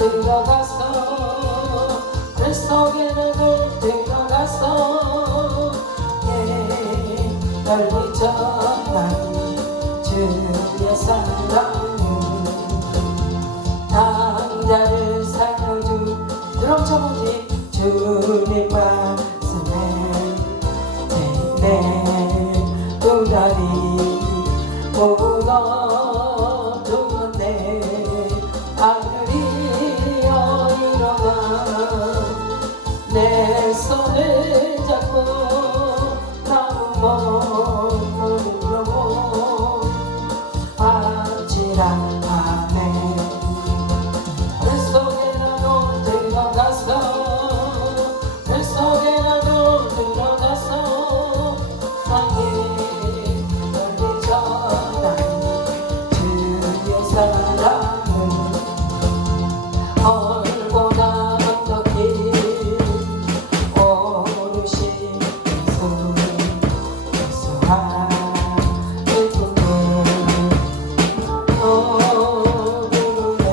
들어갔어 그 속에 나도 들어갔어 널 잊어난 주의 사랑은 당자를 살려준 드럼 쳐보지 주님 말씀에 내 두 다리 묻어두었네 하늘이 일어나 내 손을 잡고 나무 몸을 들고 아찔한 밤에 그 속에 나도 들어갔어 그 속에 나도 들어갔어 상에 널리 전한 주의 사랑을 얼고나 언덕길 오르시면서 수하를 품에 오르네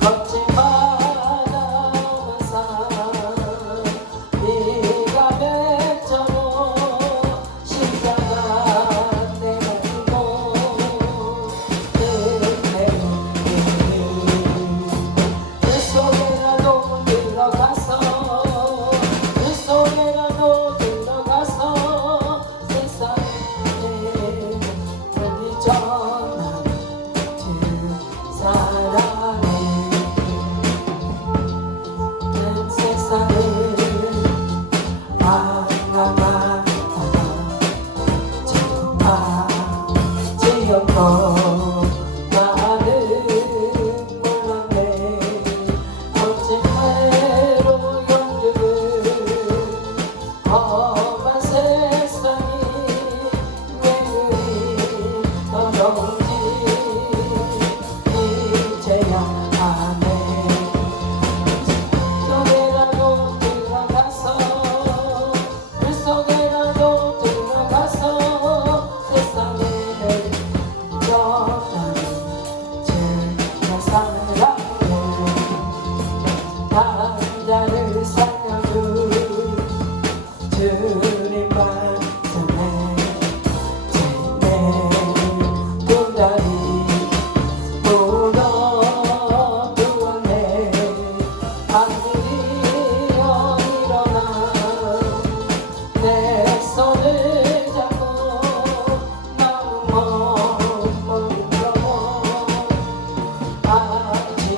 거친 바다 오면서 네가 맺혀도 십자가 내가 지고 그 속에 나도 들어갔어 그 속에 나도 들어갔어 세상에 멀리 전한 주 사랑에 그 세상을 방황하다가 정말 지었고 나는 몰랐네 멋진 회로 연주를 험한 세상이 왜 그리 어려운지 이제야 아네 속에라도 들어갔어 그 속에라도 들어갔어 세상에 전한 주의 사랑을 남자를 살려준 주님 말씀에 내 두 다리 묻어두었네 하늘이 일어나 내 손을 잡고 나무 몸을 들고 아찔한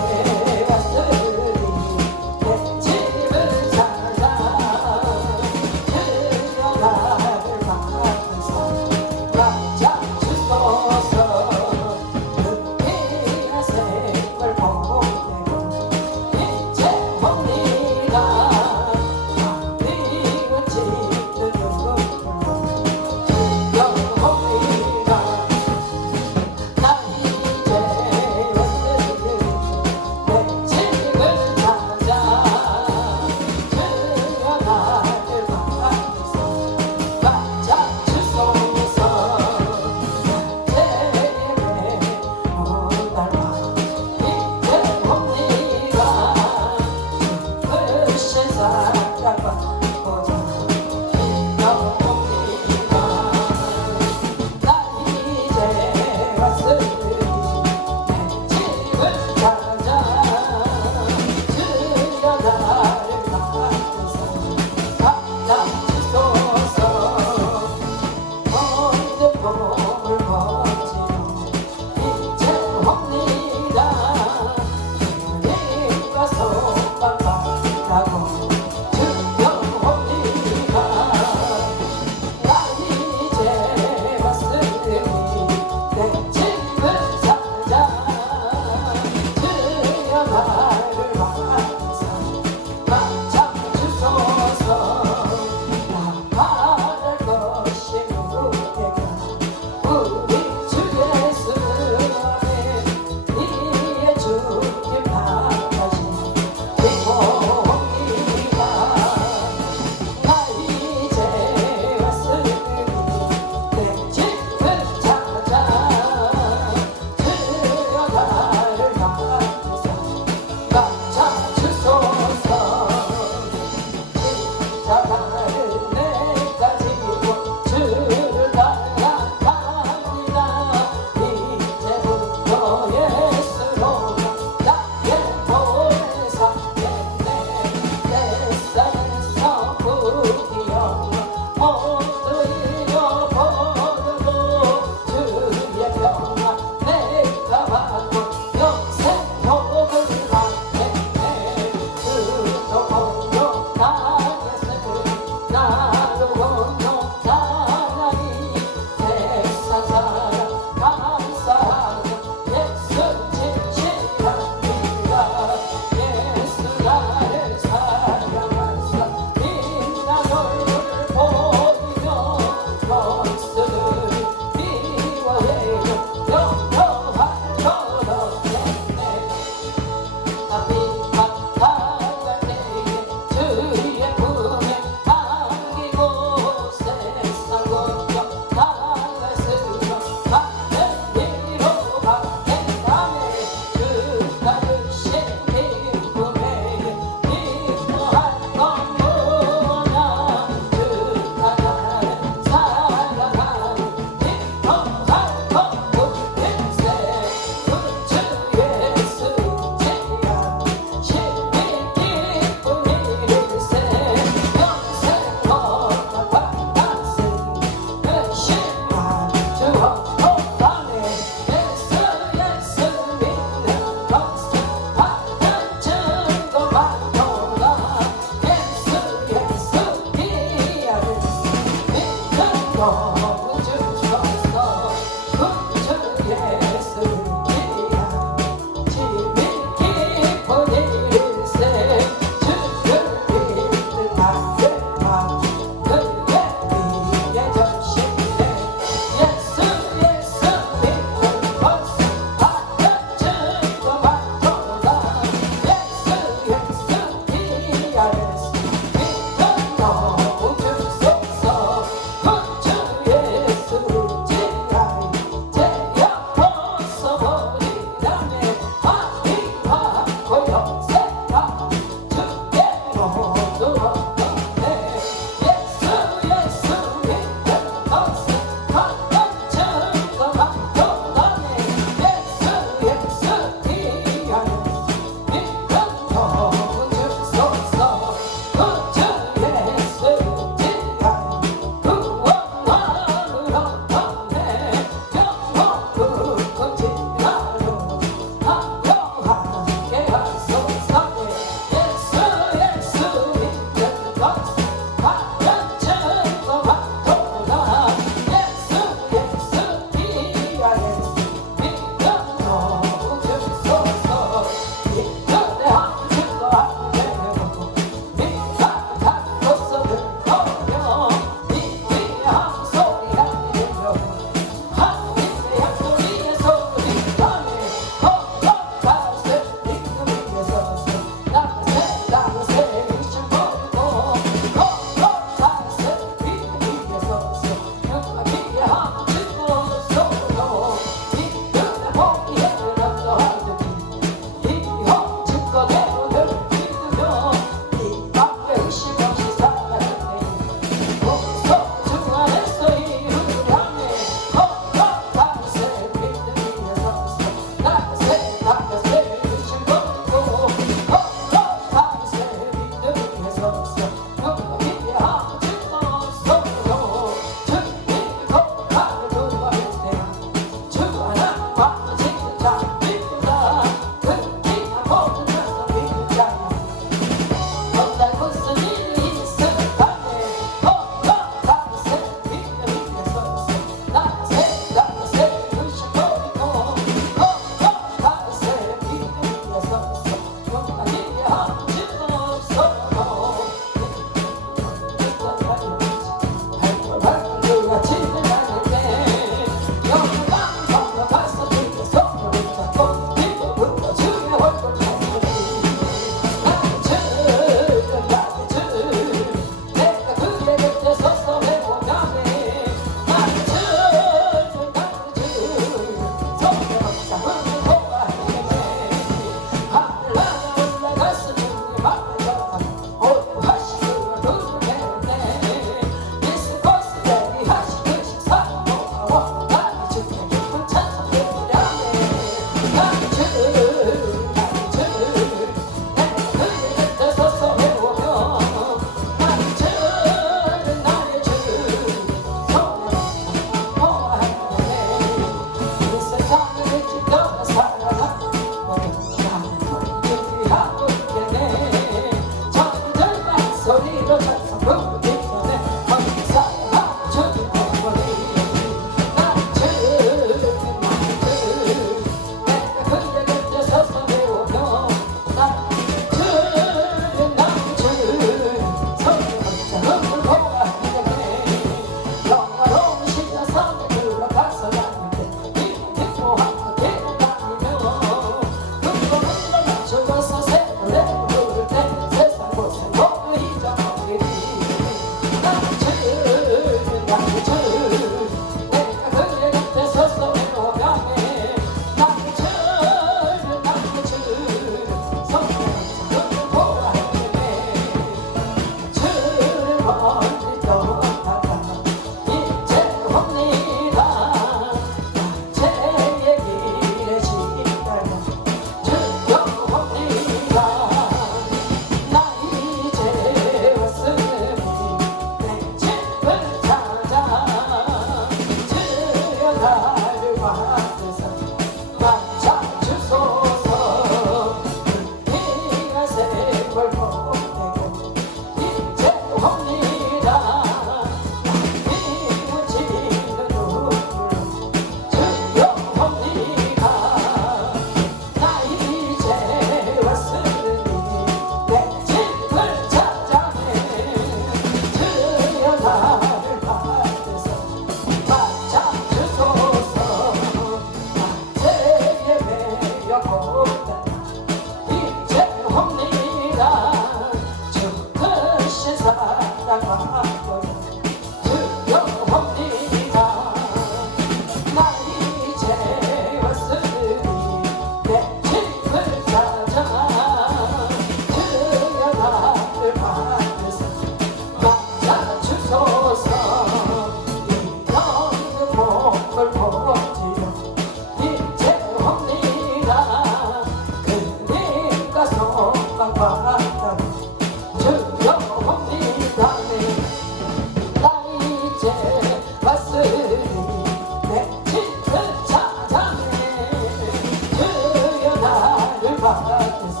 받으사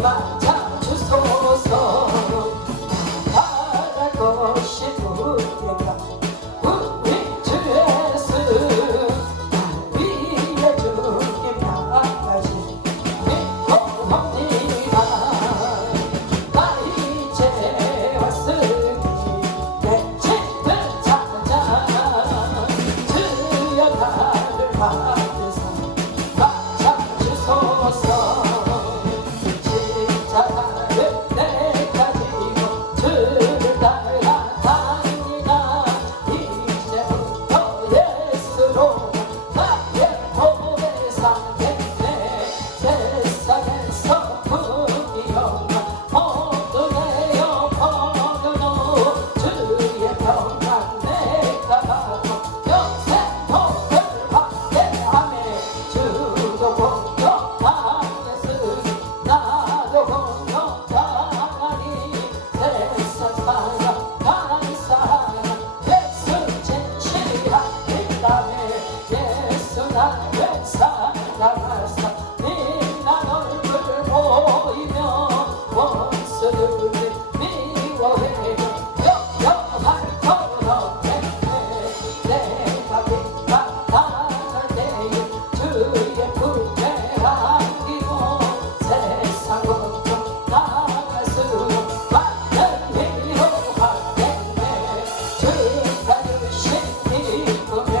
맞아주소서. 바라고 싶으니까 우리 주 예수 날 위해 주님 나가시 믿고 옵니다. 나 이제 왔으니 내 집을 찾아 주여 나를 받으사 맞아주소서. 십자가를 내가 지고 주를 따라다니나 이제부터 예수로 나의 몸에 사겠네. 세상에서 부귀영화 모두 내어 버려도 주의 평강 내가 받고 영생 복을 받게 하네. 주도 공격하겠으니 나도 공격하나니 세상 사랑 감사하나 예수 진실하리라네. 예수 나를 사랑하사 빛난 얼굴 보이며 원수들이 미워해도 역겨할 터놓겠네. 내가 빗바닥할 때에 주의 품에 안기고 세상 걱정 나갈 수록 받는 위로하겠네. 주가 주신 기쁨에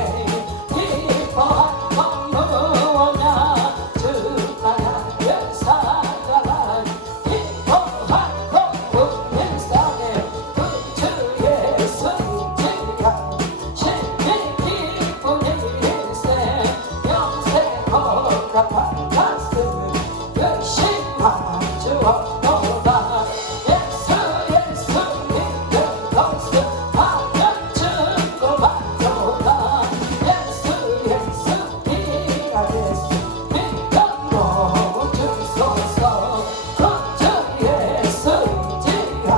기뻐할 건 무엇냐. 주가 나를 사랑하니 기뻐할 건 불쌍해. 그 주 예수 지가 신이 기쁜 일세 영생 복을 받았으니 의심하지 없도다. 예수 예수 믿는 것은 받는 증거만도다. 예수 예수 이라 예수 믿는 몸을 주소서. 그 주 예수 지가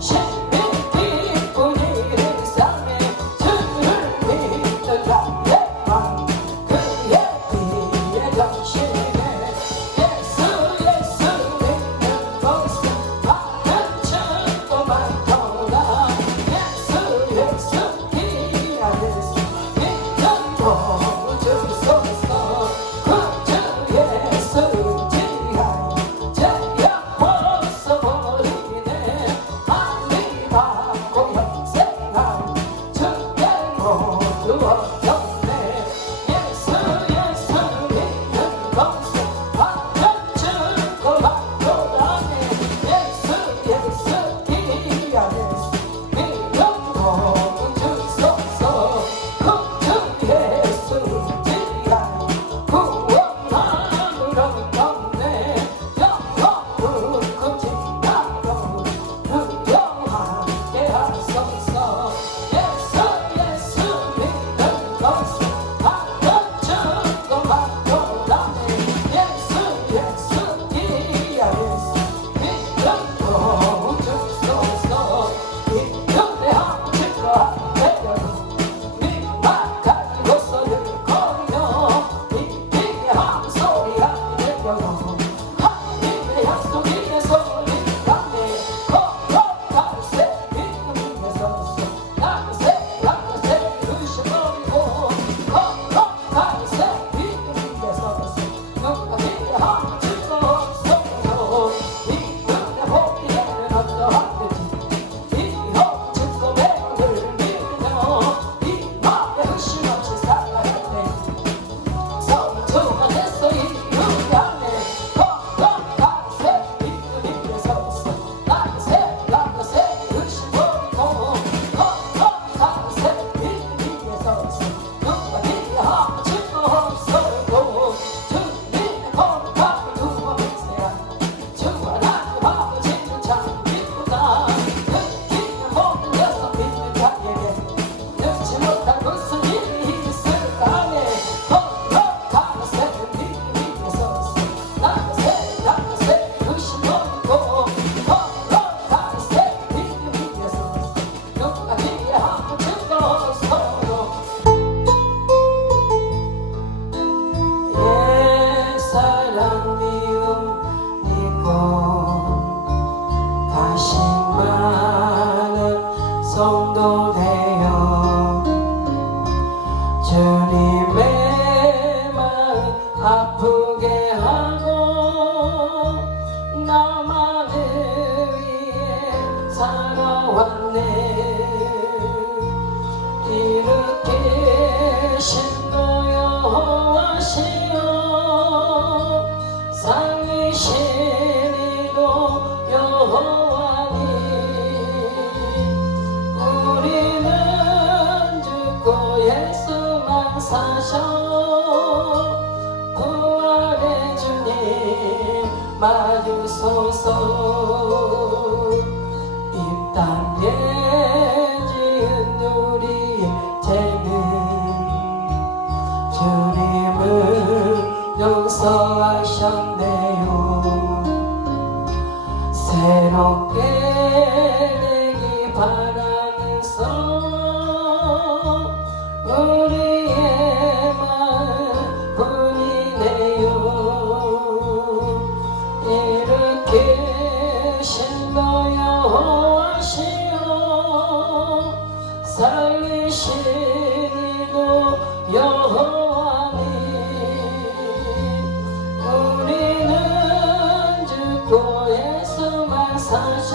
신이 기쁜 일상에 주를 믿는 자의 맘 그의 뒤에 정신에 예수 예수 믿는 것은 받는 증거만도다. 예수 예수 이라 예수 믿는 몸을 주소서. 그 주 예수 지가 죄악 벗어버리네. 아니 받고 영생한 주의 모두 얻었네. 예수 예수 믿는 것은 받는 증거만도다네. 예수 예수 이라 예수 믿는 몸을 주소서. 그 주 예수 지가 구원만으로 없네. 영원으로 지나도 유영하게 하소서. 예수 예수 믿는 것은 받는 증거만도다네. 마주소서. 이 땅에 지은 우리의 죄는 주님은 용서하셨네요. 새롭게 되기 바라면서 우리의 마음뿐이네요. 일으키신 너 여호와시여, 살리신 이도 여호와니, 우리는 죽고 예수만 사셔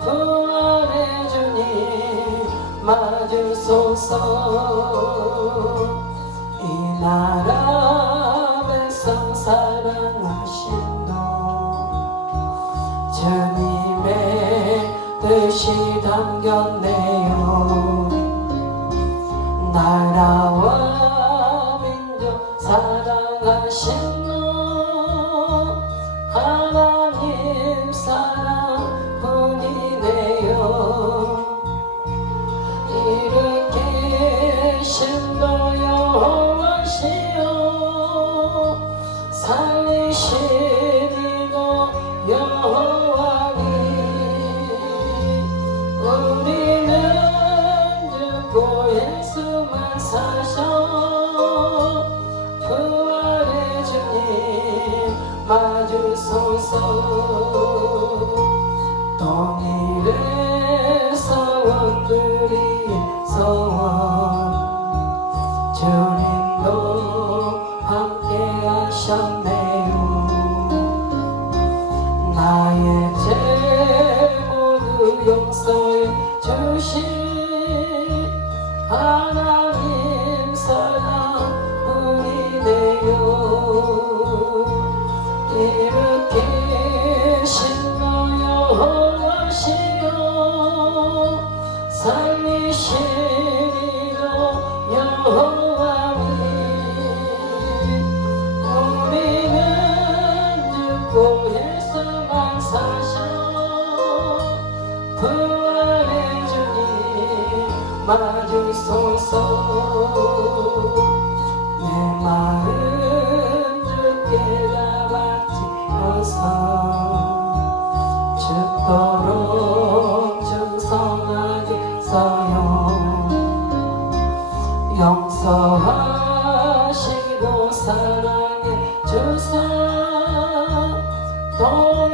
부활의 주님 마주소서. 이 나라 백성 사랑하신 너 주님의 뜻이 담겼네요. 나라와 민족 사랑하신 너 하나님 사랑뿐이네요. 일으키신 너 여호와시여, 살리신 이도 여호와니, 우리는 죽고 예수만 사셔 부활의 주님 마주소서. 동일에서 우리의 소원 주님도 함께 하셨네요. 나의 죄 모두 용서해 주신 하나님 사랑뿐이네요. 일으키신 너 여호와시여, 살리신 이도 여호와니, 우리는 죽고 예수만 사셔 부활의 주님 마주소서. 내 마음 주께 다 바치어서 죽도록 충성하겠어요. 용서하시고 사랑해 주사 동의로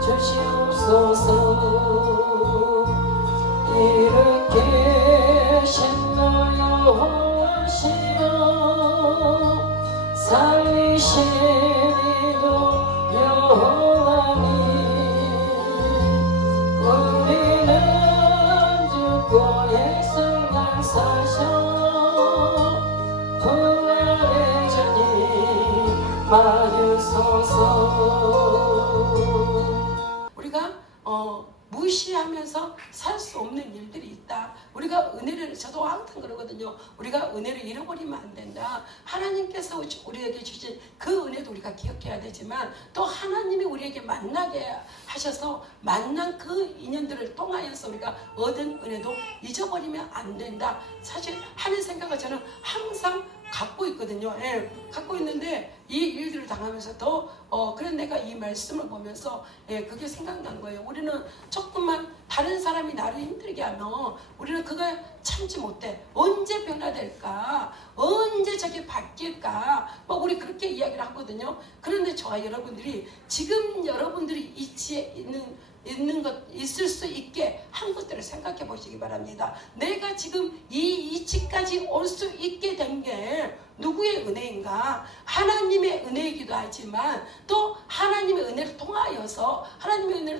주시옵소서. 일으키신 너 여호와시여, 살리신 이도 여호와니, 우리는 죽고 예수만 사셔 부활의 주님 마주소서. 우리가 무시하면서 살 수 없는 일들이 있다. 우리가 은혜를, 저도 항상 그러거든요. 우리가 은혜를 잃어버리면 안 된다. 하나님께서 우리에게 주신 그 은혜도 우리가 기억해야 되지만, 또 하나님이 우리에게 만나게 하셔서 만난 그 인연들을 통하여서 우리가 얻은 은혜도 잊어버리면 안 된다. 사실 하는 생각을 저는 항상 갖고 있거든요. 예, 갖고 있는데 이 일들을 당하면서도 그런 내가 이 말씀을 보면서 그게 생각난 거예요. 우리는 조금만 다른 사람이 나를 힘들게 하면 우리는 그거 참지 못해. 언제 변화될까? 언제 저게 바뀔까? 뭐 우리 그렇게 이야기를 하거든요. 그런데 저와 여러분들이 지금 여러분들이 이치에 있을 수 있게 한 것들을 생각해 보시기 바랍니다. 내가 지금 이 이치까지 올 수 있게 된 게 누구의 은혜인가? 하나님의 은혜이기도 하지만 또 하나님의 은혜를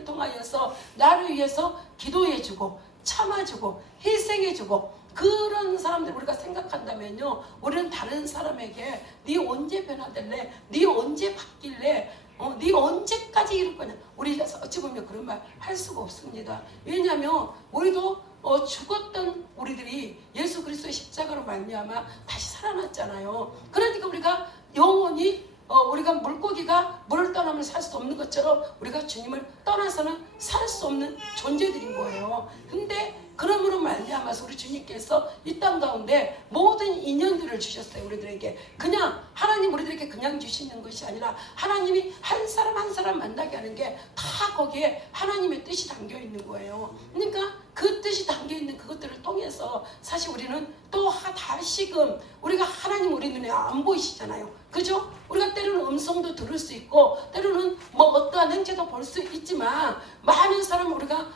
통하여서 나를 위해서 기도해주고 참아주고 희생해주고 그런 사람들 우리가 생각한다면요, 우리는 다른 사람에게 네 언제 변화될래? 네 언제 바뀔래? 네 언제까지 이럴 거냐? 우리 어찌 보면 그런 말 할 수가 없습니다. 왜냐하면 우리도 죽었던 우리들이 예수 그리스도의 십자가로 말미암아 다시 살아났잖아요. 그러니까 우리가 영원히 우리가 물고기가 물을 떠나면 살 수 없는 것처럼 우리가 주님을 떠나서는 살 수 없는 존재들인 거예요. 근데 그러므로 말미암아서 우리 주님께서 이 땅 가운데 모든 인연들을 주셨어요. 우리들에게 그냥 하나님 우리들에게 그냥 주시는 것이 아니라 하나님이 한 사람 한 사람 만나게 하는 게 다 거기에 하나님의 뜻이 담겨 있는 거예요. 그러니까 그 뜻이 담겨 있는 그것들을 통해서 사실 우리는 또 다시금 우리가 하나님 우리 눈에 안 보이시잖아요. 그죠? 우리가 때로는 음성도 들을 수 있고 때로는 뭐 어떠한 행체도 볼 수 있지만 많은 사람 우리가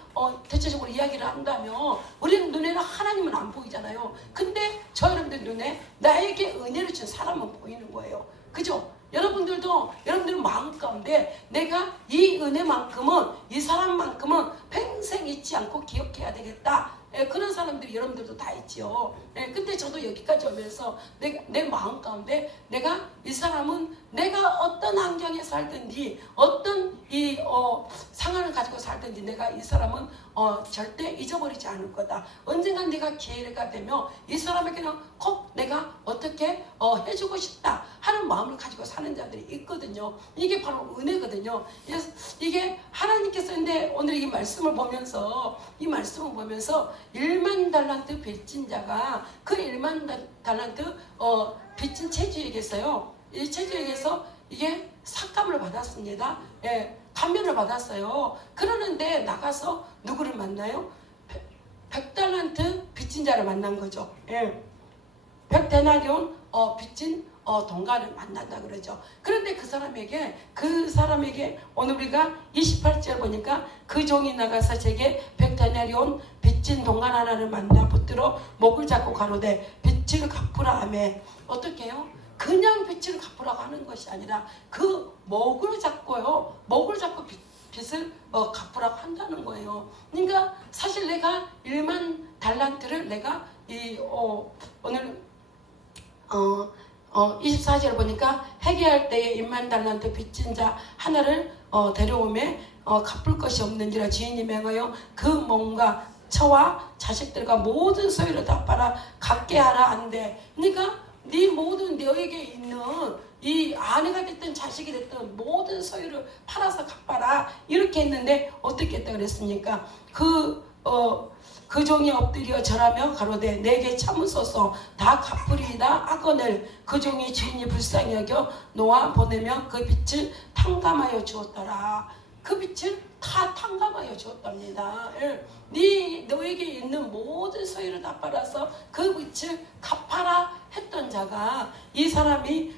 대체적으로 이야기를 한다면 우리 눈에는 하나님은 안 보이잖아요. 근데 저 여러분들 눈에 나에게 은혜를 준 사람은 보이는 거예요. 그죠? 여러분들도 여러분들 마음 가운데 내가 이 은혜만큼은 이 사람만큼은 평생 잊지 않고 기억해야 되겠다. 그런 사람들이 여러분들도 다 있죠. 근데 저도 여기까지 오면서 내 마음 가운데 내가 이 사람은 내가 어떤 환경에 살든지 어떤 상황을 가지고 살든지 내가 이 사람은 절대 잊어버리지 않을 거다. 언젠간 내가 기회가 되면 이 사람에게는 꼭 내가 어떻게 해주고 싶다 하는 마음을 가지고 사는 자들이 있거든요. 이게 바로 은혜거든요. 이게 하나님께서 근데 오늘 이 말씀을 보면서 1만 달란트 빚진 자가 그 1만 달란트 빚진 체주에게서요. 이 체주에게서 이게 삭감을 받았습니다. 감면을 받았어요. 그러는데 나가서 누구를 만나요? 100달란트 빚진 자를 만난 거죠. 100데나리온 빚진 동가를 만난다 그러죠. 그런데 그 사람에게 오늘 우리가 28절 보니까 그 종이 나가서 제게 100데나리온 빚진 동간 하나를 만나 붙들어 목을 잡고 가로되 빚을 갚으라 하매 어떻게 해요? 그냥 빚을 갚으라고 하는 것이 아니라 그 목을 잡고요. 목을 잡고 빚을 갚으라고 한다는 거예요. 그러니까 사실 내가 1만 달란트를 내가 오늘 24절 보니까 회개할 때에 1만 달란트 빚진 자 하나를 데려오매 갚을 것이 없는지라 주인이 맹하여 그 몸과 처와 자식들과 모든 소유를 다 팔아 갚게 하라 한대. 그러니까 네 모든 너에게 있는 이 아내가 됐든 자식이 됐든 모든 소유를 팔아서 갚아라 이렇게 했는데 어떻게 했다 그랬습니까? 그 종이 엎드려 절하며 가로되 내게 참으소서 다 갚으리이다 하거늘 그 종이 주인이 불쌍히 여겨 놓아 보내며 그 빚을 탕감하여 주었더라. 그 빚을 다 탕감하여 주었답니다. 너에게 있는 모든 소유를 다 팔아서 그 빚을 갚아라 했던 자가 이 사람이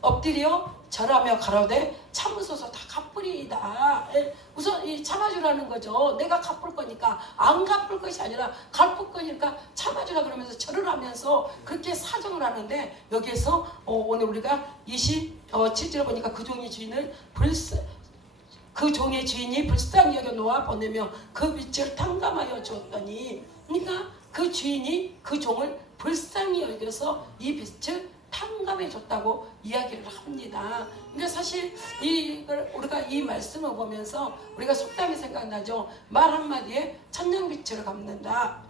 엎드려 절하며 가로되 참으소서 다 갚으리이다. 우선 참아주라는 거죠. 내가 갚을 거니까 안 갚을 것이 아니라 갚을 거니까 참아주라 그러면서 절을 하면서 그렇게 사정을 하는데 여기에서 오늘 우리가 27절 보니까 그 종의 주인이 불쌍히 여겨 놓아 보내며 그 빚을 탕감하여 주었더니 그러니까 그 주인이 그 종을 불쌍히 여겨서 이 빚을 탕감해 줬다고 이야기를 합니다. 그러니까 사실 이걸 우리가 이 말씀을 보면서 우리가 속담이 생각나죠. 말 한마디에 천냥빚을 갚는다.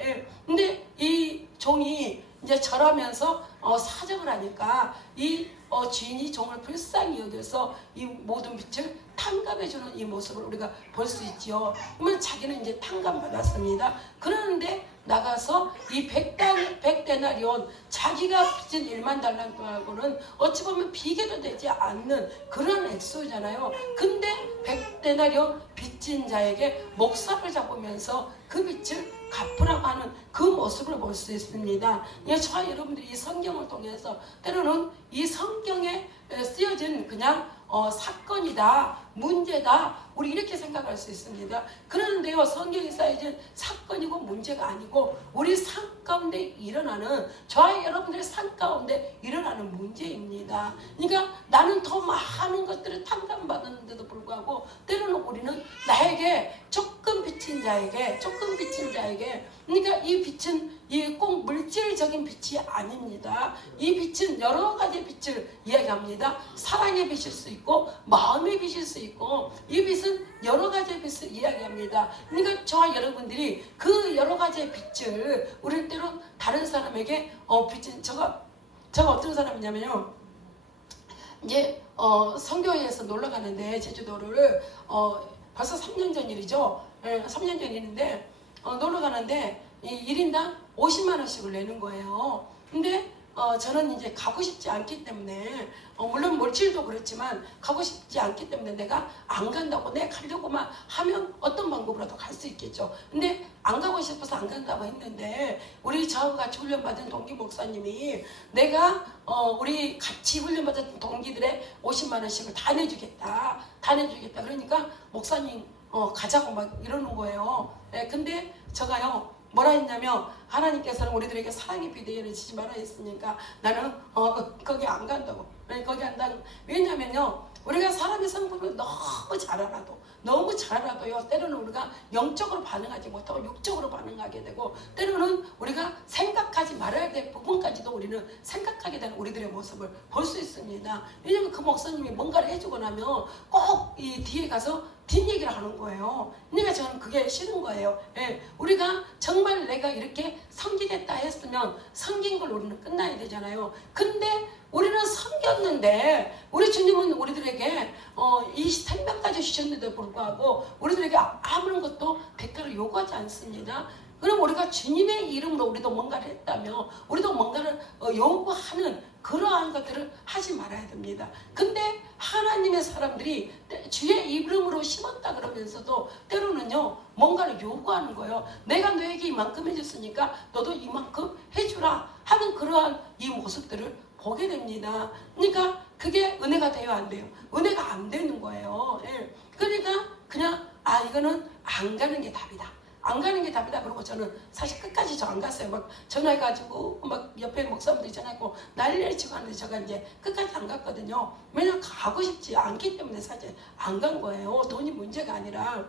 근데 이 종이 이제 절하면서 사정을 하니까 이 주인이 종을 불쌍히 여겨서 이 모든 빚을 탕감해주는 이 모습을 우리가 볼 수 있지요. 그러면 자기는 이제 탕감받았습니다. 그러는데 나가서 이 100데나리온 자기가 빚진 1만 달란트하고는 어찌 보면 비교도 되지 않는 그런 액수잖아요. 근데 100데나리온 빚진 자에게 목살을 잡으면서 그 빚을 갚으라고 하는 그 모습을 볼 수 있습니다. 저와 여러분들이 이 성경을 통해서 때로는 이 성경에 쓰여진 그냥 사건이다, 문제다, 우리 이렇게 생각할 수 있습니다. 그런데요, 성경에 쓰여진 사건이고 문제가 아니고 우리 삶 가운데 일어나는 저와 여러분들의 삶 가운데 일어나는 문제입니다. 그러니까 나는 더 많은 것들을 탕감받았는데도 불구하고 때로는 우리는 나에게 조금 빚진 자에게 그러니까 이 빚은 꼭 물질적인 빚이 아닙니다. 이 빚은 여러 가지 빚을 이야기합니다. 사랑의 빚일 수 있고 마음의 빚일 수 있고 이 빚은 여러 가지의 빚을 이야기합니다. 그러니까 저와 여러분들이 그 여러 가지의 빚을 우리 때로 다른 사람에게 빚은 제가 어떤 사람이냐면요. 이제 선교회에서 놀러 가는데 제주도를 벌써 3년 전 일이죠. 3년 전 일인데 놀러 가는데 1인당 50만 원씩을 내는 거예요. 근데 저는 이제 가고 싶지 않기 때문에 물론 물질도 그렇지만 가고 싶지 않기 때문에 내가 안 간다고 내가 가려고만 하면 어떤 방법으로도 갈 수 있겠죠. 근데 안 가고 싶어서 안 간다고 했는데 우리 저하고 같이 훈련받은 동기 목사님이 내가 우리 같이 훈련받은 동기들의 50만 원씩을 다 내주겠다. 그러니까 목사님 가자고 막 이러는 거예요. 근데 제가요 뭐라 했냐면 하나님께서는 우리들에게 사랑의 비대위를 주지 말아 했으니까 나는 거기 안 간다고. 거기 안 간다고. 왜냐면요 우리가 사람의 성품을 너무 잘 알아도요 때로는 우리가 영적으로 반응하지 못하고 육적으로 반응하게 되고 때로는 우리가 생각하지 말아야 될 부분까지도 우리는 생각하게 되는 우리들의 모습을 볼 수 있습니다. 왜냐면 그 목사님이 뭔가를 해주고 나면 꼭 이 뒤에 가서 뒷얘기를 하는 거예요. 그러니까 저는 그게 싫은 거예요. 우리가 정말 내가 이렇게 섬기겠다 했으면 섬긴 걸로 우리는 끝나야 되잖아요. 근데 우리는 섬겼는데 우리 주님은 우리들에게 이 생명까지 주셨는데도 불구하고 우리들에게 아무런 것도 대가를 요구하지 않습니다. 그럼 우리가 주님의 이름으로 우리도 뭔가를 했다면 우리도 뭔가를 요구하는 그러한 것들을 하지 말아야 됩니다. 근데 하나님의 사람들이 주의 이름으로 심었다 그러면서도 때로는요 뭔가를 요구하는 거예요. 내가 너에게 이만큼 해줬으니까 너도 이만큼 해주라 하는 그러한 이 모습들을 보게 됩니다. 그러니까 그게 은혜가 돼요 안 돼요? 은혜가 안 되는 거예요. 그러니까 그냥 이거는 안 가는 게 답이다. 안 가는 게 답이다. 그러고 저는 사실 끝까지 저 안 갔어요. 막 전화해가지고 막 옆에 목사님들이 전화했고 난리를 치고 하는데 제가 이제 끝까지 안 갔거든요. 왜냐면 가고 싶지 않기 때문에 사실 안 간 거예요. 돈이 문제가 아니라.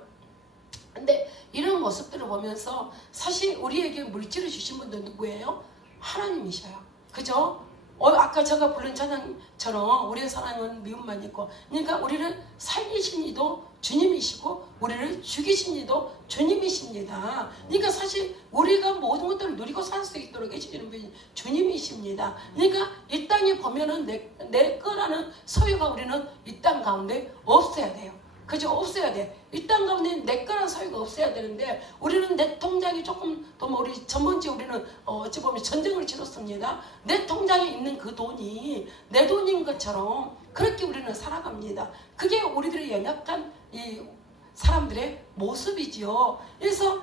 근데 이런 모습들을 보면서 사실 우리에게 물질을 주신 분도 누구예요? 하나님이셔요. 그죠? 아까 제가 부른 찬양처럼 우리의 사랑은 미움만 있고 그러니까 우리를 살리신 이도 주님이시고 우리를 죽이신 이도 주님이십니다. 그러니까 사실 우리가 모든 것들을 누리고 살 수 있도록 해주시는 분이 주님이십니다. 그러니까 이 땅에 보면은 내 거라는 소유가 우리는 이 땅 가운데 없어야 돼요. 그죠? 없어야 돼. 이 땅 가운데 내 거란 소유가 없어야 되는데 우리는 내 통장이 조금 더 우리 전번주에 우리는 어찌 보면 전쟁을 치렀습니다. 내 통장에 있는 그 돈이 내 돈인 것처럼 그렇게 우리는 살아갑니다. 그게 우리들의 연약한 이 사람들의 모습이지요. 그래서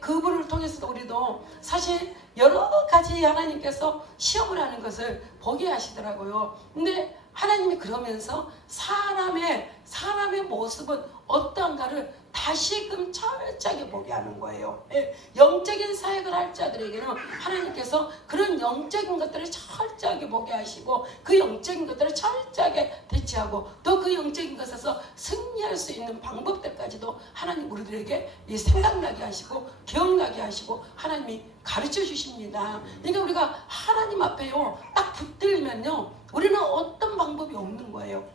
그분을 통해서도 우리도 사실 여러 가지 하나님께서 시험을 하는 것을 보게 하시더라고요. 근데 하나님이 그러면서 사람의 모습은 어떠한가를 다시금 철저하게 보게 하는 거예요. 영적인 사역을 할 자들에게는 하나님께서 그런 영적인 것들을 철저하게 보게 하시고 그 영적인 것들을 철저하게 대치하고 또 그 영적인 것에서 승리할 수 있는 방법들까지도 하나님 우리들에게 생각나게 하시고 기억나게 하시고 하나님이 가르쳐 주십니다. 그러니까 우리가 하나님 앞에요 딱 붙들면요 우리는 어떤 방법이 없는 거예요.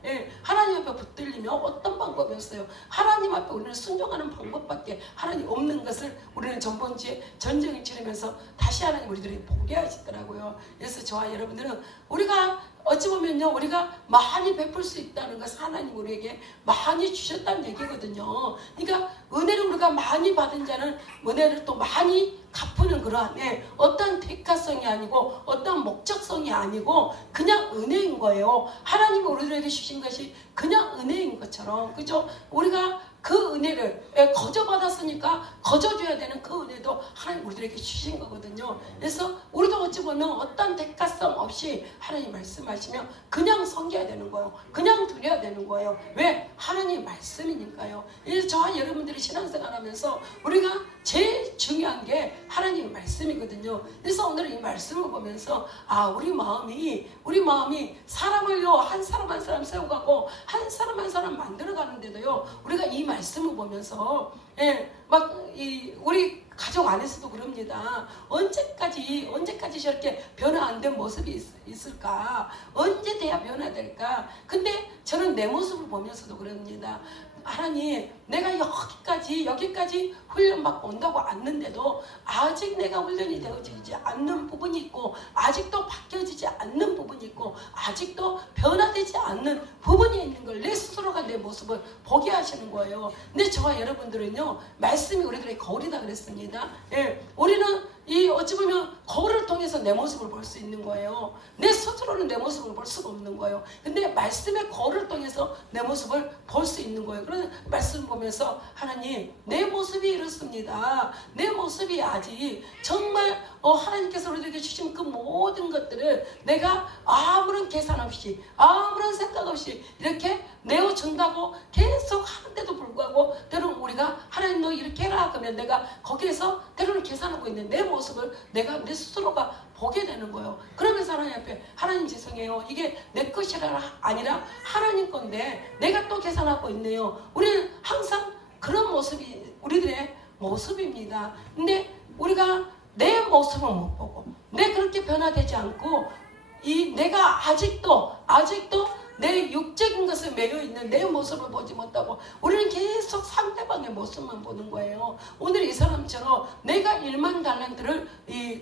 하나님 앞에 붙들리면 어떤 방법이 없어요. 하나님 앞에 우리는 순종하는 방법밖에 하나님 없는 것을 우리는 전번주에 전쟁을 치르면서 다시 하나님 우리들이 보게 하시더라고요. 그래서 저와 여러분들은 우리가 어찌 보면요 우리가 많이 베풀 수 있다는 것은 하나님 우리에게 많이 주셨다는 얘기거든요. 그러니까 은혜를 우리가 많이 받은 자는 은혜를 또 많이 갚는 그러한 어떤 대가성이 아니고 어떤 목적성이 아니고 그냥 은혜인 거예요. 하나님이 우리들에게 주신 것이 그냥 은혜인 것처럼 그죠? 우리가 그 은혜를 거저 받았으니까 거저 줘야 되는 그 은혜도 하나님 우리들에게 주신 거거든요. 그래서 우리도 어찌 보면 어떤 대가성 없이 하나님 말씀하시면 그냥 섬겨야 되는 거예요. 그냥 드려야 되는 거예요. 왜? 하나님 말씀이니까요. 그래서 저와 여러분들이 신앙생활 하면서 우리가 제일 중요한 게 하나님 말씀이거든요. 그래서 오늘 이 말씀을 보면서 우리 마음이 사람을요 한 사람 한 사람 세워가고 한 사람 한 사람 만들어가는데도요 우리가 이 말씀을 보면서 우리 가족 안에서도 그럽니다. 언제까지 저렇게 변화 안 된 모습이 있을까? 언제 돼야 변화될까? 근데 저는 내 모습을 보면서도 그럽니다. 하나님, 내가 여기까지 훈련받고 온다고 왔는데도 아직 내가 훈련이 되어지지 않는 부분이 있고 아직도 바뀌어지지 않는 되고 아직도 변화되지 않는 부분이 있는 걸 내 스스로가 내 모습을 보게 하시는 거예요. 근데 저와 여러분들은요, 말씀이 우리들의 거울이다 그랬습니다. 예, 우리는 이 어찌 보면 거울을 통해서 내 모습을 볼 수 있는 거예요. 내 스스로는 내 모습을 볼 수가 없는 거예요. 근데 말씀의 거울을 통해서 내 모습을 볼 수 있는 거예요. 그래서 말씀 보면서 하나님, 내 모습이 이렇습니다. 내 모습이 아직 정말 하나님께서 우리에게 주신 그 모든 것들을 내가 아무런 계산 없이 아무런 생각 없이 이렇게 내어준다고 계속 하는데도 불구하고 때로는 우리가 하나님 너 이렇게 해라 그러면 내가 거기에서 때로는 계산하고 있는 내 모습을 내가 내 스스로가 보게 되는 거예요. 그러면서 하나님 앞에 하나님 죄송해요. 이게 내 것이라 아니라 하나님 건데 내가 또 계산하고 있네요. 우리는 항상 그런 모습이 우리들의 모습입니다. 근데 우리가 내 모습을 못 보고 내 그렇게 변화되지 않고 내가 아직도 내 육적인 것에 매여 있는 내 모습을 보지 못하고 우리는 계속 상대방의 모습만 보는 거예요. 오늘 이 사람처럼 내가 1만 달란트를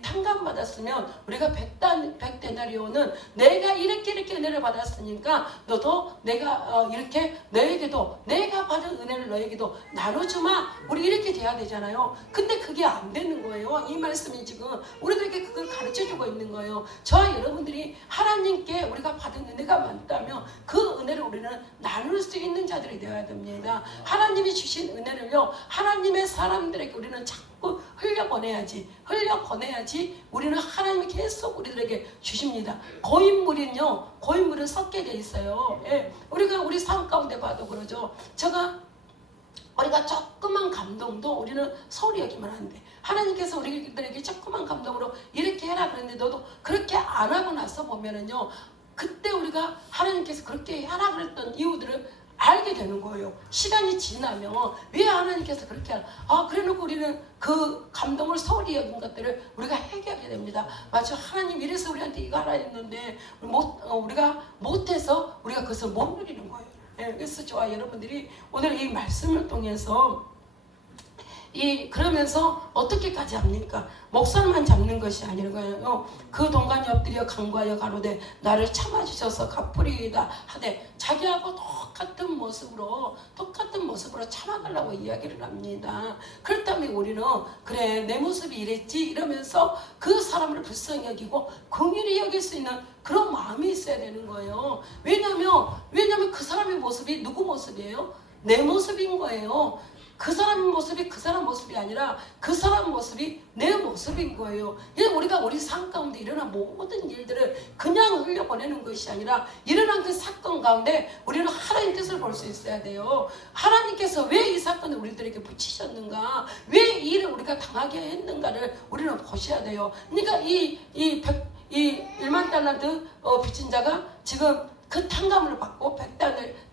탕감받았으면 우리가 100데나리온은 내가 이렇게 은혜를 받았으니까 너도 내가 이렇게 너에게도 내가 받은 은혜를 너에게도 나눠주마. 우리 이렇게 돼야 되잖아요. 근데 그게 안 되는 거예요. 이 말씀이 지금 우리들에게 그걸 가르쳐주고 있는 거예요. 저와 여러분들이 하나님께 우리가 받은 은혜가 많다면 그 은혜를 우리는 나눌 수 있는 자들이 되어야 됩니다. 하나님이 주신 은혜를요, 하나님의 사람들에게 우리는 자꾸 흘려보내야지 우리는 하나님이 계속 우리들에게 주십니다. 고인물은 섞게 돼 있어요. 예, 우리가 우리 삶 가운데 봐도 그러죠. 우리가 조그만 감동도 우리는 소리 여기면 안 돼. 하나님께서 우리들에게 조그만 감동으로 이렇게 해라 그랬는데 너도 그렇게 안 하고 나서 보면은요, 그때 우리가 하나님께서 그렇게 하라 그랬던 이유들을 알게 되는 거예요. 시간이 지나면 왜 하나님께서 그렇게 하나? 그래 놓고 우리는 그 감동을 소홀히 여긴 것들을 우리가 해결하게 됩니다. 맞아, 하나님 이래서 우리한테 이거 하라 했는데 우리가 못해서 우리가 그것을 못 누리는 거예요. 네, 그래서 저와 여러분들이 오늘 이 말씀을 통해서 그러면서 어떻게까지 합니까? 목살만 잡는 것이 아니라요. 그 동간이 엎드려 간과하여 가로되 나를 참아주셔서 갚으리이다 하되 자기하고 똑같은 모습으로 참아달라고 이야기를 합니다. 그렇다면 우리는 그래 내 모습이 이랬지 이러면서 그 사람을 불쌍히 여기고 긍휼히 여길 수 있는 그런 마음이 있어야 되는 거예요. 왜냐하면 그 사람의 모습이 누구 모습이에요? 내 모습인 거예요. 그 사람 모습이 그 사람 모습이 아니라 그 사람 모습이 내 모습인 거예요. 우리가 우리 삶 가운데 일어난 모든 일들을 그냥 흘려보내는 것이 아니라 일어난 그 사건 가운데 우리는 하나님 뜻을 볼 수 있어야 돼요. 하나님께서 왜 이 사건을 우리들에게 붙이셨는가, 왜 이 일을 우리가 당하게 했는가를 우리는 보셔야 돼요. 그러니까 이 1만 달란트 빚진 자가 지금 그 탕감을 받고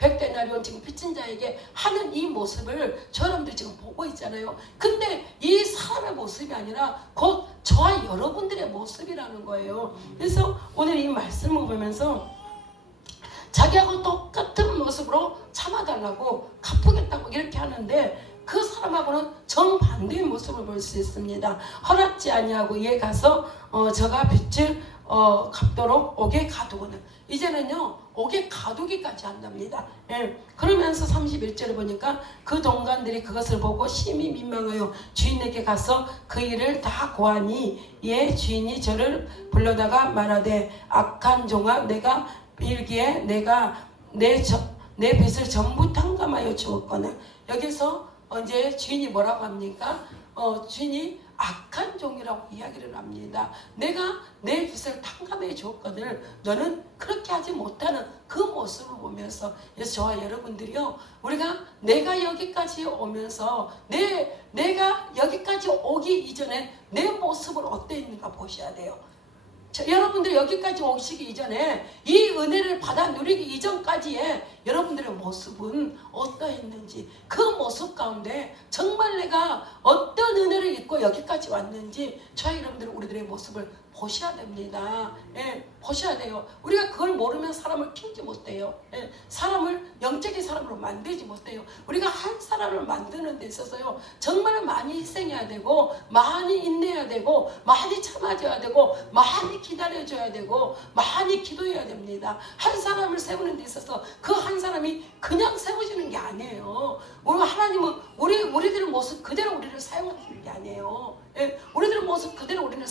100데나리온 지금 빚진 자에게 하는 이 모습을 여러분들 지금 보고 있잖아요. 근데 이 사람의 모습이 아니라 곧 저와 여러분들의 모습이라는 거예요. 그래서 오늘 이 말씀을 보면서 자기하고 똑같은 모습으로 참아달라고 갚으겠다고 이렇게 하는데 그 사람하고는 정반대의 모습을 볼 수 있습니다. 허락지 아니하고 이에 가서 저가 빚을 갚도록 옥에 가두고는 이제는요 옥에 가두기까지 한답니다. 예. 그러면서 31절에 보니까 그 동관들이 그것을 보고 심히 민망하여 주인에게 가서 그 일을 다 고하니 이에 주인이 저를 불러다가 말하되 악한 종아 내가 빌기에 내가 내 빚을 전부 탕감하여 주었거늘. 여기서 이제 주인이 뭐라고 합니까? 주인이 악한 종이라고 이야기를 합니다. 내가 내 빚을 탕감해 줬거늘 너는 그렇게 하지 못하는 그 모습을 보면서, 그래서 저와 여러분들이요, 내가 여기까지 오면서 내가 여기까지 오기 이전에 내 모습을 어땠는가 보셔야 돼요. 여러분들이 여기까지 오시기 이전에 이 은혜를 받아 누리기 이전까지의 여러분들의 모습은 어떠했는지, 그 모습 가운데 정말 내가 어떤 은혜를 입고 여기까지 왔는지 저와 여러분들은 우리들의 모습을 보셔야 됩니다. 예, 보셔야 돼요. 우리가 그걸 모르면 사람을 키우지 못해요. 예, 사람을 영적인 사람으로 만들지 못해요. 우리가 한 사람을 만드는 데 있어서요, 정말 많이 희생해야 되고, 많이 인내해야 되고, 많이 참아줘야 되고, 많이 기다려줘야 되고, 많이 기도해야 됩니다. 한 사람을 세우는 데 있어서 그 한 사람이 그냥 세워지는 게 아니에요. 오늘 하나님은 우리들의 모습 그대로 우리를 사용하시는 게 아니에요. 예, 우리들의 모습 그대로 우리를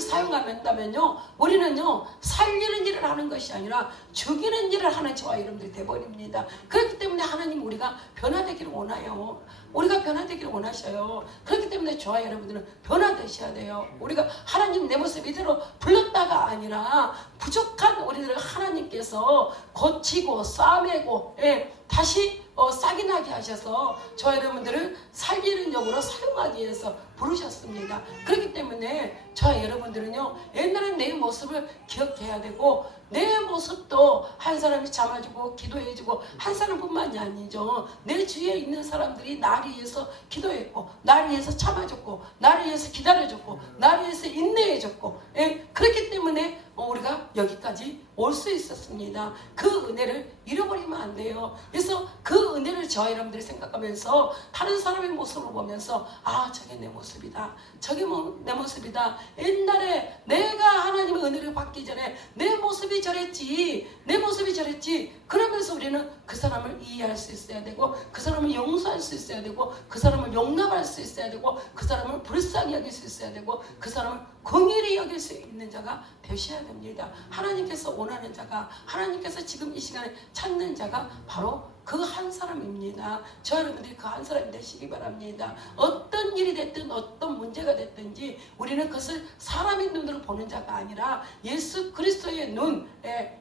사용한다면요, 우리는요 살리는 일을 하는 것이 아니라 죽이는 일을 하는 저와 여러분들이 돼버립니다. 그렇기 때문에 하나님 우리가 변화되기를 원해요. 우리가 변화되기를 원하셔요. 그렇기 때문에 저와 여러분들은 변화되셔야 돼요. 우리가 하나님 내 모습 이대로 불렀다가 아니라 부족한 우리들을 하나님께서 고치고 싸매고, 예, 다시 싹이 나게 하셔서 저와 여러분들을 살리는 역으로 사용하기 위해서 부르셨습니다. 그렇기 때문에 저와 여러분들은요, 옛날에 내 모습을 기억해야 되고, 내 모습도 한 사람이 참아주고 기도해주고, 한 사람뿐만이 아니죠. 내 주위에 있는 사람들이 나를 위해서 기도했고, 나를 위해서 참아줬고, 나를 위해서 기다려줬고, 나를 위해서 인내해줬고, 예, 그렇기 때문에 우리가 여기까지 올 수 있었습니다. 그 은혜를 잃어버리면 안 돼요. 그래서 그 은혜를 저와 여러분들이 생각하면서 다른 사람의 모습을 보면서, 아, 저게 내 모습이다, 저게 내 모습이다, 옛날에 내가 하나님의 은혜를 받기 전에 내 모습이 저랬지, 내 모습이 저랬지, 그러면서 우리는 그 사람을 이해할 수 있어야 되고, 그 사람을 용서할 수 있어야 되고, 그 사람을 용납할 수 있어야 되고, 그 사람을 불쌍히 여길 수 있어야 되고, 그 사람을 긍휼히 여길 수 있는 자가 되셔야 됩니다. 하나님께서 원하는 자가, 하나님께서 지금 이 시간에 찾는 자가 바로 그 한 사람입니다. 저 여러분들이 그 한 사람이 되시기 바랍니다. 어떤 일이 됐든 어떤 문제가 됐든지 우리는 그것을 사람의 눈으로 보는 자가 아니라 예수 그리스도의 눈,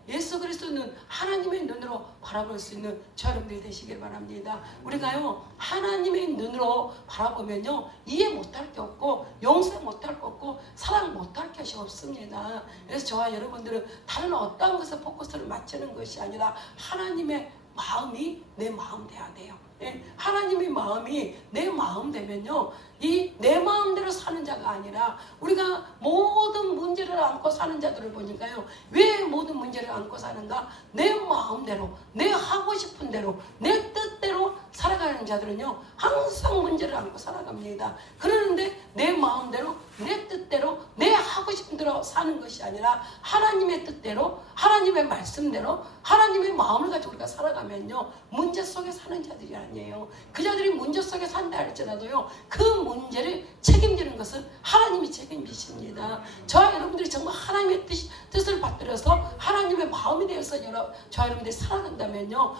예수 그리스도의 눈, 하나님의 눈으로 바라볼 수 있는 저 여러분들이 되시길 바랍니다. 우리가요 하나님의 눈으로 바라보면요 이해 못할 게 없고, 용서 못할 게 없고, 사랑 못할 것이 없습니다. 그래서 저와 여러분들은 다른 어떠한 것에 포커스를 맞추는 것이 아니라 하나님의 마음이 내 마음 돼야 돼요. 예, 하나님의 마음이 내 마음 되면요, 이 내 마음대로 사는 자가 아니라, 우리가 모든 문제를 안고 사는 자들을 보니까요, 왜 모든 문제를 안고 사는가? 내 마음대로, 내 하고 싶은 대로, 내 뜻대로 살아가는 자들은요 항상 문제를 안고 살아갑니다. 그러는데 내 마음대로, 내 뜻대로, 내 하고 싶은 대로 사는 것이 아니라 하나님의 뜻대로, 하나님의 말씀대로, 하나님의 마음을 가지고 우리가 살아가면요 문제 속에 사는 자들이 아니에요. 그 자들이 문제 속에 산다 할지라도요 그 문제를 책임지는 것은 하나님이 책임지십니다. 저와 여러분들이 정말 하나님의 뜻을 받들어서 하나님의 마음이 되어서 저와 여러분들이 살아간다면요,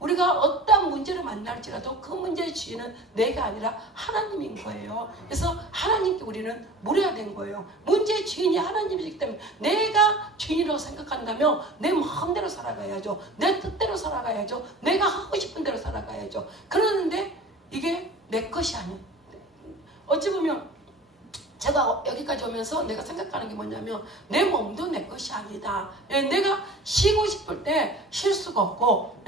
우리가 어떤 문제를 만날지라도 그 문제의 주인은 내가 아니라 하나님인 거예요. 그래서 하나님께 우리는 물어야 된 거예요. 문제의 주인이 하나님이기 때문에 내가 주인이라고 생각한다면 내 마음대로 살아가야죠. 내 뜻대로 살아가야죠. 내가 하고 싶은 대로 살아가야죠. 그러는데 이게 내 것이 아니에요. 어찌 보면 제가 여기까지 오면서 내가 생각하는 게 뭐냐면, 내 몸도 내 것이 아니다. 내가 쉬고 싶을 때 쉴 수가 없고,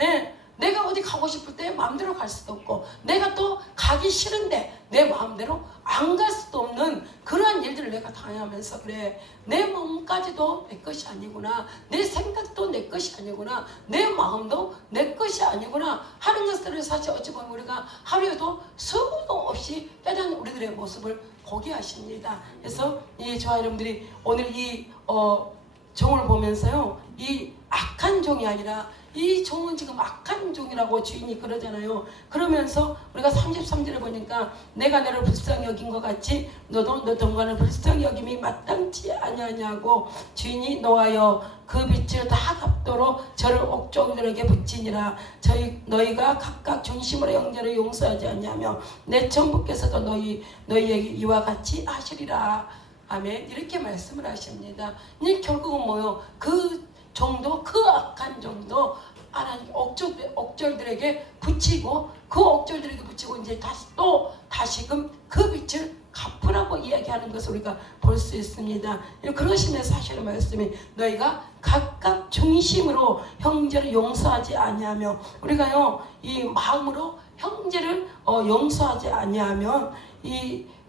내가 어디 가고 싶을 때 마음대로 갈 수도 없고, 내가 또 가기 싫은데 내 마음대로 안 갈 수도 없는 그러한 일들을 내가 당하면서, 그래, 내 몸까지도 내 것이 아니구나, 내 생각도 내 것이 아니구나, 내 마음도 내 것이 아니구나 하는 것들을 사실 어찌 보면 우리가 하루에도 수도 없이 깨닫는 우리들의 모습을 보게 하십니다. 그래서 저와 여러분들이 오늘 이 종을 보면서요, 이 악한 종이 아니라, 이 종은 지금 악한 종이라고 주인이 그러잖아요. 그러면서 우리가 33절에 보니까, 내가 너를 불쌍히 여긴 것 같이 너도 너 동관을 불쌍히 여김이 마땅치 아니하냐고, 주인이 노하여 그 빛을 다 갚도록 저를 옥종들에게 붙이니라. 너희가 각각 중심으로 형제를 용서하지 않냐며 내 천부께서도 너희에게 이와 같이 하시리라. 아멘. 이렇게 말씀을 하십니다. 이 결국은 뭐요? 그 정도, 그 악한 정도 하나님 옥절들에게 붙이고, 그 옥절들에게 붙이고 이제 다시금 그 빛을 갚으라고 이야기하는 것을 우리가 볼 수 있습니다. 그러시면 사실의 말씀이, 너희가 각각 중심으로 형제를 용서하지 아니하며, 우리가요 이 마음으로 형제를 용서하지 아니하면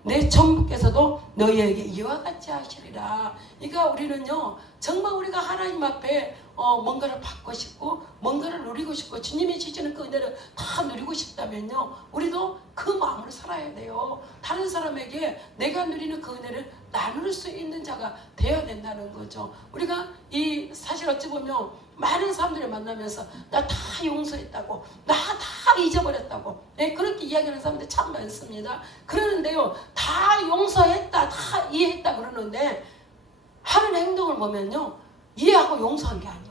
내 천부께서도 너희에게 이와 같이 하시리라. 그러니까 우리는요 정말 우리가 하나님 앞에 뭔가를 받고 싶고 뭔가를 누리고 싶고 주님이 주시는 그 은혜를 다 누리고 싶다면요 우리도 그 마음으로 살아야 돼요. 다른 사람에게 내가 누리는 그 은혜를 나눌 수 있는 자가 되어야 된다는 거죠. 우리가 이 사실 어찌 보면 많은 사람들을 만나면서 나 다 용서했다고, 나 다 잊어버렸다고, 네, 그렇게 이야기하는 사람들 참 많습니다. 그러는데요 다 용서했다, 다 이해했다 그러는데 하는 행동을 보면요 이해하고 용서한 게 아니에요.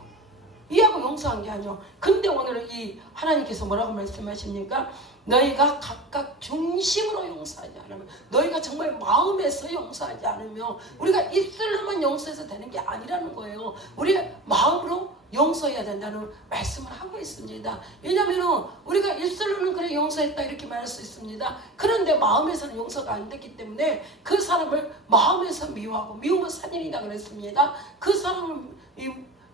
이해하고 용서한 게 아니에요. 근데 오늘 이 하나님께서 뭐라고 말씀하십니까? 너희가 각각 중심으로 용서하지 않으면, 너희가 정말 마음에서 용서하지 않으면, 우리가 입술로만 용서해서 되는 게 아니라는 거예요. 우리 마음으로 용서해야 된다는 말씀을 하고 있습니다. 왜냐하면 우리가 입술로는 그래 용서했다 이렇게 말할 수 있습니다. 그런데 마음에서는 용서가 안 됐기 때문에 그 사람을 마음에서 미워하고, 미움은 살인이다 그랬습니다. 그 사람을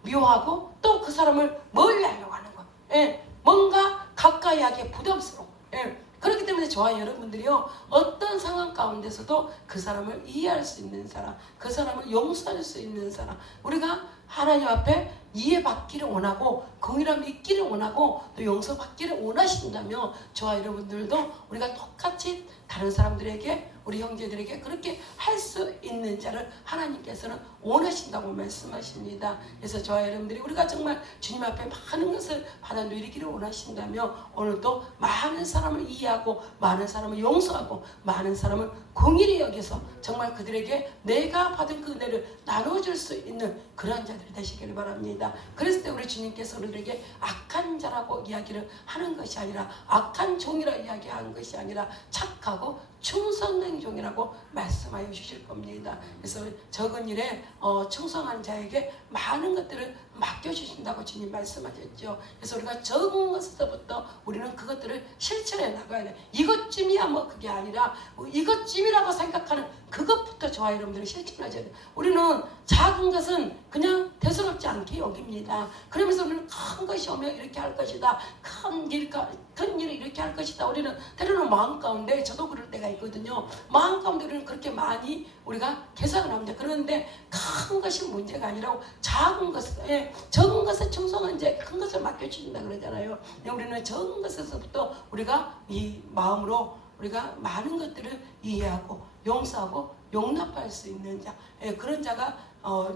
미워하고 또 그 사람을 멀리 하려고 하는 것. 예, 뭔가 가까이 하기에 부담스러워. 예, 그렇기 때문에 저와 여러분들이요 어떤 상황 가운데서도 그 사람을 이해할 수 있는 사람, 그 사람을 용서할 수 있는 사람, 우리가 하나님 앞에 이해받기를 원하고 공의함이 있기를 원하고 또 용서받기를 원하신다면 저와 여러분들도 우리가 똑같이 다른 사람들에게, 우리 형제들에게 그렇게 할 수 있는 자를 하나님께서는 원하신다고 말씀하십니다. 그래서 저와 여러분들이 우리가 정말 주님 앞에 많은 것을 받아 누리기를 원하신다면 오늘도 많은 사람을 이해하고 많은 사람을 용서하고 많은 사람을 공의히 여겨서 정말 그들에게 내가 받은 그 은혜를 나눠줄 수 있는 그러한 자들이 되시기를 바랍니다. 그랬을 때 우리 주님께서 우리에게 악한 자라고 이야기를 하는 것이 아니라, 악한 종이라 이야기하는 것이 아니라 착하고 충성된 종이라고 말씀하여 주실 겁니다. 그래서 적은 일에 충성한 자에게 많은 것들을 맡겨주신다고 주님 말씀하셨죠. 그래서 우리가 적은 것에서부터 우리는 그것들을 실천해 나가야 돼. 이것쯤이야 뭐 그게 아니라 이것쯤이라고 생각하는 그것부터 저와 여러분들이 실천하셔야 돼요. 우리는 작은 것은 그냥 대수롭지 않게 여깁니다. 그러면서 우리는 큰 것이 오면 이렇게 할 것이다, 큰 일을 이렇게 할 것이다. 우리는 때로는 마음 가운데, 저도 그럴 때가 있거든요. 마음 가운데 우리는 그렇게 많이 우리가 계산을 합니다. 그런데 큰 것이 문제가 아니라 작은 것에, 적은 것에 충성한 자 큰 것을 맡겨주신다 그러잖아요. 우리는 적은 것에서부터 우리가 이 마음으로 우리가 많은 것들을 이해하고 용서하고 용납할 수 있는 자, 그런 자가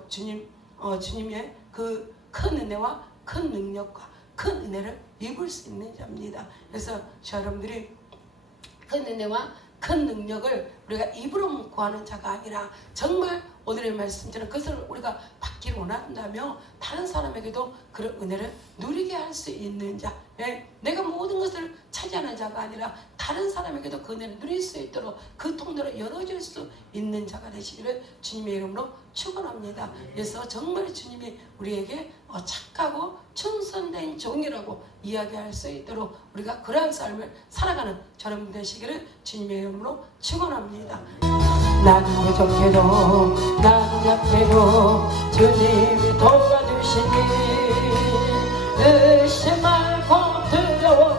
주님의 그 큰 은혜와 큰 능력과 큰 은혜를 입을 수 있는 자입니다. 그래서 여러분들이 큰 은혜와 큰 능력을 우리가 입으로 구하는 자가 아니라 정말 오늘의 말씀처럼 그것을 우리가 받기를 원한다며 다른 사람에게도 그런 은혜를 누리게 할 수 있는 자, 내가 모든 것을 차지하는 자가 아니라 다른 사람에게도 그 은혜를 누릴 수 있도록 그 통로를 열어줄 수 있는 자가 되시기를 주님의 이름으로 축원합니다. 그래서 정말 주님이 우리에게 착하고 충성된 종이라고 이야기할 수 있도록 우리가 그러한 삶을 살아가는 여러분 되시기를 주님의 이름으로 축원합니다. 난 부족해도 난 약해도 주님이 도와주시니 의심 말고 두려워